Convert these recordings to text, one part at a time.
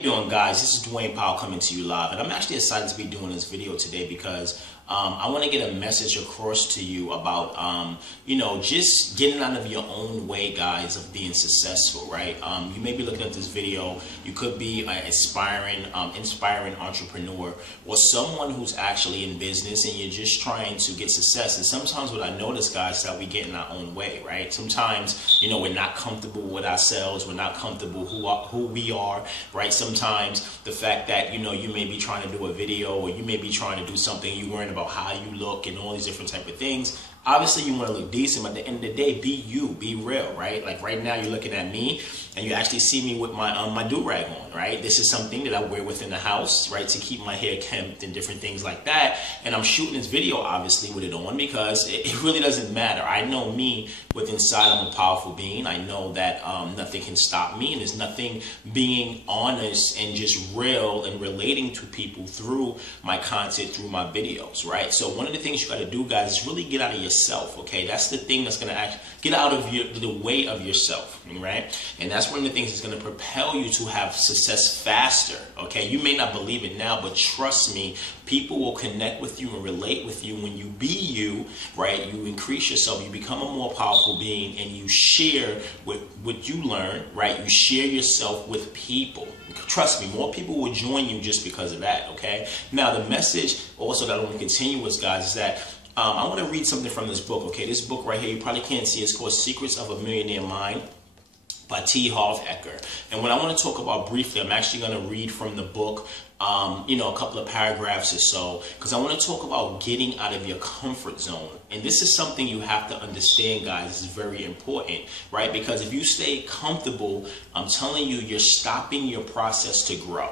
How you doing, guys? This is Dwayne Powell coming to you live, and I'm actually excited to be doing this video today because I want to get a message across to you about just getting out of your own way, guys, of being successful, right? You may be looking at this video, you could be an inspiring entrepreneur or someone who's actually in business and you're just trying to get success. And sometimes what I notice, guys, is that we get in our own way, right? Sometimes, we're not comfortable with ourselves, we're not comfortable who we are, right? Sometimes the fact that, you may be trying to do a video or you may be trying to do something, you're worrying about how you look and all these different type of things. Obviously, you want to look decent, but at the end of the day, be you, be real, right? Like right now, you're looking at me, and you actually see me with my my do-rag on, right? This is something that I wear within the house, right, to keep my hair kempt and different things like that. And I'm shooting this video, obviously, with it on because it really doesn't matter. I know me with inside. I'm a powerful being. I know that nothing can stop me, and there's nothing being honest and just real and relating to people through my content, through my videos, right? So one of the things you got to do, guys, is really get out of yourself, okay? That's the thing that's going to get out of the way of yourself, right? And that's one of the things that's going to propel you to have success faster, okay? You may not believe it now, but trust me, people will connect with you and relate with you when you be you, right? You increase yourself, you become a more powerful being, and you share what you learn, right? You share yourself with people. Trust me, more people will join you just because of that, okay? Now, the message also that I want to continue with, guys, is that I want to read something from this book, okay? This book right here, you probably can't see, it's called Secrets of a Millionaire Mind by HARV EKER. And what I want to talk about briefly, I'm actually going to read from the book, a couple of paragraphs or so, because I want to talk about getting out of your comfort zone. And this is something you have to understand, guys. It's very important, right? Because if you stay comfortable, I'm telling you, you're stopping your process to grow.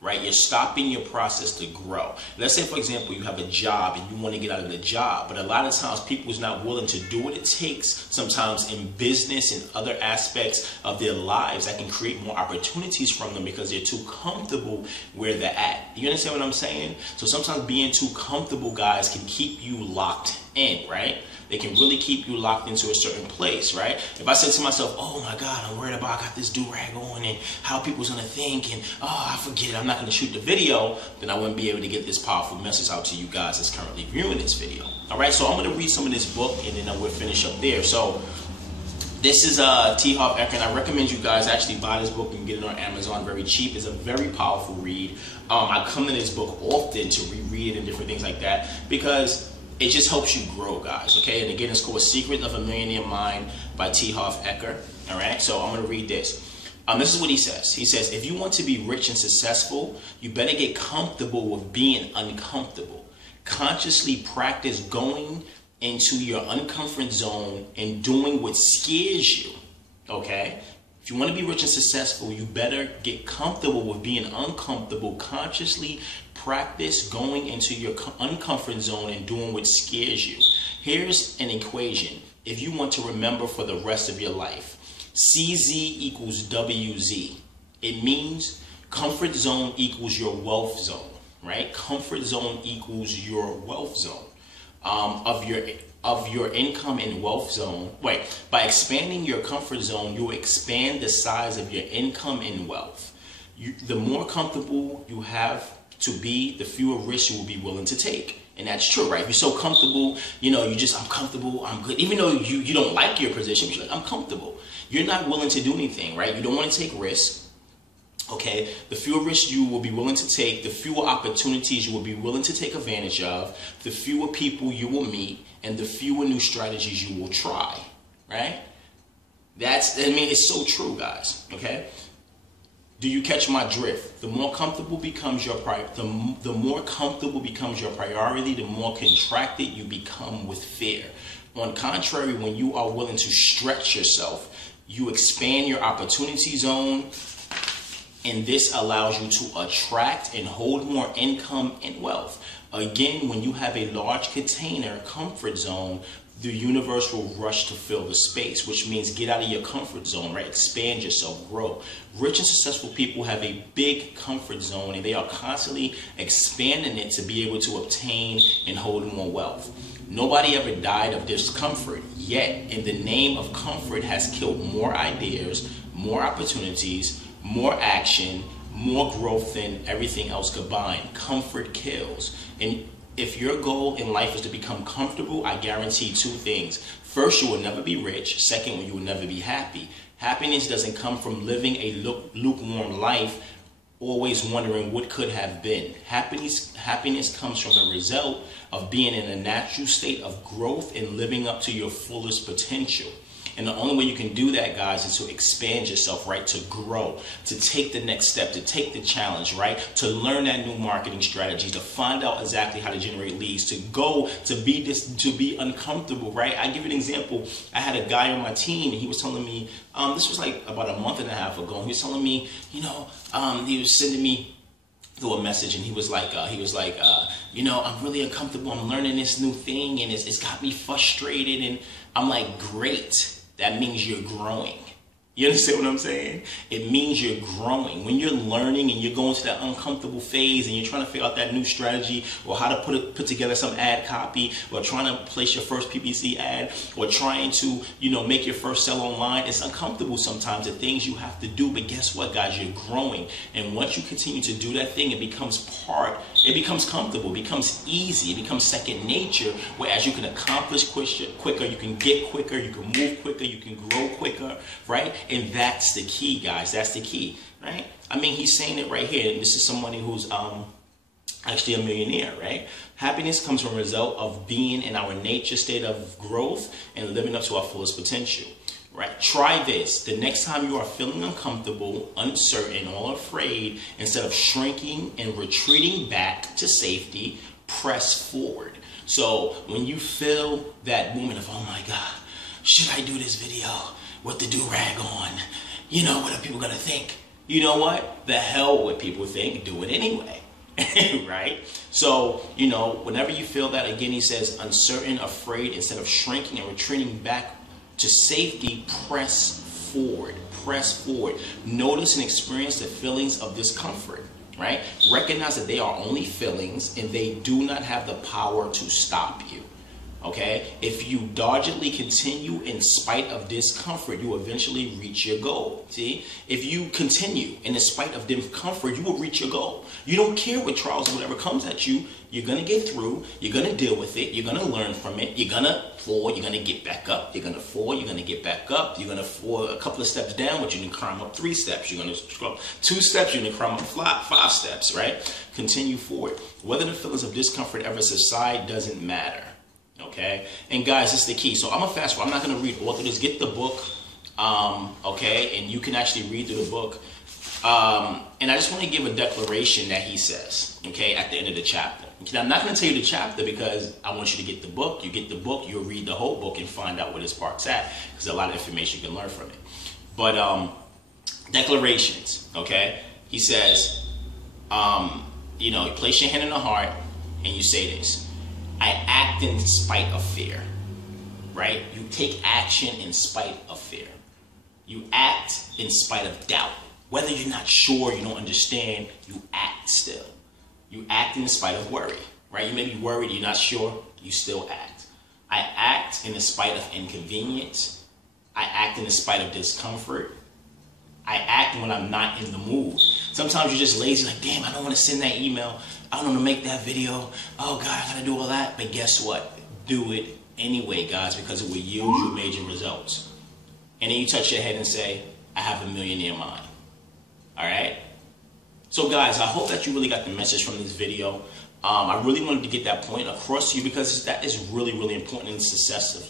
Right? You're stopping your process to grow. Let's say, for example, you have a job and you want to get out of the job, but a lot of times people is not willing to do what it takes sometimes in business and other aspects of their lives that can create more opportunities from them because they're too comfortable where they're at. You understand what I'm saying? So sometimes being too comfortable, guys, can keep you locked in, right? They can really keep you locked into a certain place, right? If I say to myself, oh my God, I'm worried about I got this do-rag on and how people's gonna think and I forget I'm not gonna shoot the video, then I wouldn't be able to get this powerful message out to you guys that's currently viewing this video. All right, so I'm gonna read some of this book and then we'll finish up there. So this is HARV EKER, and I recommend you guys actually buy this book and get it on Amazon very cheap. It's a very powerful read. I come to this book often to reread it and different things like that because it just helps you grow, guys, okay? And again, it's called Secret of a Millionaire Mind by HARV EKER, all right? So I'm going to read this. This is what he says. He says, if you want to be rich and successful, you better get comfortable with being uncomfortable. Consciously practice going into your uncomfort zone and doing what scares you, okay? If you want to be rich and successful, you better get comfortable with being uncomfortable. Consciously practice going into your uncomfort zone and doing what scares you. Here's an equation. If you want to remember for the rest of your life, CZ equals WZ. It means comfort zone equals your wealth zone, right? Comfort zone equals your wealth zone of your income and wealth zone. Wait, by expanding your comfort zone, you expand the size of your income and wealth. The more comfortable you have to be, the fewer risks you will be willing to take. And that's true, right? If you're so comfortable, I'm comfortable, I'm good. Even though you don't like your position, you're like, I'm comfortable. You're not willing to do anything, right? You don't want to take risks. Okay, the fewer risks you will be willing to take, the fewer opportunities you will be willing to take advantage of, the fewer people you will meet, and the fewer new strategies you will try, right? It's so true, guys, okay? Do you catch my drift? The more comfortable becomes your the more comfortable becomes your priority, the more contracted you become with fear. On contrary, when you are willing to stretch yourself, you expand your opportunity zone, and this allows you to attract and hold more income and wealth. Again, when you have a large container, comfort zone, the universe will rush to fill the space, which means get out of your comfort zone, right? Expand yourself, grow. Rich and successful people have a big comfort zone, and they are constantly expanding it to be able to obtain and hold more wealth. Nobody ever died of discomfort, yet in the name of comfort has killed more ideas, more opportunities, more action, more growth than everything else combined. Comfort kills. And if your goal in life is to become comfortable, I guarantee two things. First, you will never be rich. Second, you will never be happy. Happiness doesn't come from living a lukewarm life, always wondering what could have been. Happiness comes from the result of being in a natural state of growth and living up to your fullest potential. And the only way you can do that, guys, is to expand yourself, right? To grow, to take the next step, to take the challenge, right? To learn that new marketing strategy, to find out exactly how to generate leads, to go, to be uncomfortable, right? I give you an example. I had a guy on my team, and he was telling me, this was like about a month and a half ago, and he was telling me, he was sending me through a message, and he was like, I'm really uncomfortable. I'm learning this new thing, and it's got me frustrated. And I'm like, great. That means you're growing. You understand what I'm saying? It means you're growing. When you're learning and you're going to that uncomfortable phase and you're trying to figure out that new strategy or how to put together some ad copy, or trying to place your first PPC ad, or trying to, make your first sell online, it's uncomfortable sometimes, the things you have to do. But guess what, guys? You're growing. And once you continue to do that thing, it becomes comfortable, it becomes easy, it becomes second nature, whereas you can accomplish quicker, you can get quicker, you can move quicker, you can grow quicker, right? And that's the key, guys. That's the key, right? I mean, he's saying it right here. And this is somebody who's actually a millionaire, right? Happiness comes from a result of being in our nature state of growth and living up to our fullest potential, right? Try this. The next time you are feeling uncomfortable, uncertain, or afraid, instead of shrinking and retreating back to safety, press forward. So when you feel that moment of, oh my God, should I do this video with the do-rag on? What are people gonna think? You know what? The hell what people think, do it anyway. Right? So, whenever you feel that, again, he says, uncertain, afraid, instead of shrinking and retreating back to safety, press forward. Press forward. Notice and experience the feelings of discomfort, right? Recognize that they are only feelings and they do not have the power to stop you. Okay, if you doggedly continue in spite of discomfort, you will eventually reach your goal. See, if you continue in spite of discomfort, you will reach your goal. You don't care what trials or whatever comes at you. You're going to get through. You're going to deal with it. You're going to learn from it. You're going to fall. You're going to get back up. You're going to fall. You're going to get back up. You're going to fall a couple of steps down, but you can climb up 3 steps. You're going to scrub 2 steps. You're going to climb up 5 steps, right? Continue forward. Whether the feelings of discomfort ever subside doesn't matter. Okay, and guys, this is the key. So I'm gonna fast forward. I'm not gonna read all through this. Get the book, okay, and you can actually read through the book. And I just want to give a declaration that he says, okay, at the end of the chapter. Okay, I'm not gonna tell you the chapter because I want you to get the book. You get the book, you'll read the whole book and find out where this part's at, because there's a lot of information you can learn from it. But declarations, okay. He says, you place your hand in the heart and you say this. I act in spite of fear, right? You take action in spite of fear. You act in spite of doubt. Whether you're not sure, you don't understand, you act still. You act in spite of worry, right? You may be worried, you're not sure, you still act. I act in spite of inconvenience. I act in spite of discomfort. I act when I'm not in the mood. Sometimes you're just lazy, like, damn, I don't want to send that email. I don't want to make that video. Oh, God, I got to do all that. But guess what? Do it anyway, guys, because it will yield you major results. And then you touch your head and say, I have a millionaire mind. All right? So, guys, I hope that you really got the message from this video. I really wanted to get that point across to you because that is really, really important in success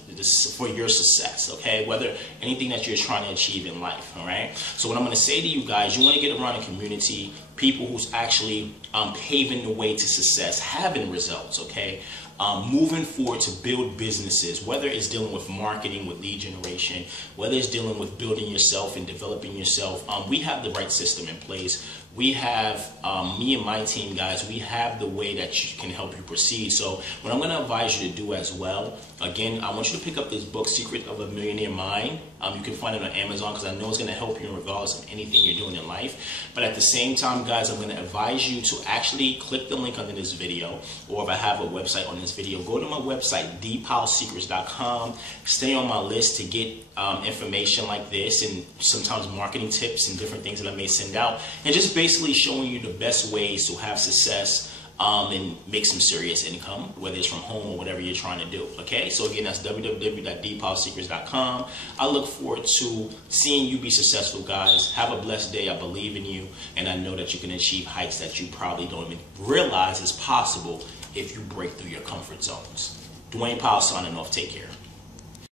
for your success, okay? Whether anything that you're trying to achieve in life, all right? So what I'm going to say to you guys, you want to get around a community, people who's actually paving the way to success, having results, okay? Moving forward to build businesses, whether it's dealing with marketing, with lead generation, whether it's dealing with building yourself and developing yourself, we have the right system in place. We have, me and my team, guys, we have the way that can help you proceed. So what I'm going to advise you to do as well, again, I want you to pick up this book, Secret of a Millionaire Mind. You can find it on Amazon, because I know it's going to help you regardless of anything you're doing in life. But at the same time, guys, I'm going to advise you to actually click the link under this video, or if I have a website on this video, go to my website, deepowsecrets.com. Stay on my list to get information like this, and sometimes marketing tips and different things that I may send out, and just basically showing you the best ways to have success and make some serious income, whether it's from home or whatever you're trying to do. Okay, so again, that's www.deepowsecrets.com. I look forward to seeing you be successful, guys. Have a blessed day. I believe in you, and I know that you can achieve heights that you probably don't even realize is possible if you break through your comfort zones. Dwayne Powell signing off. Take care.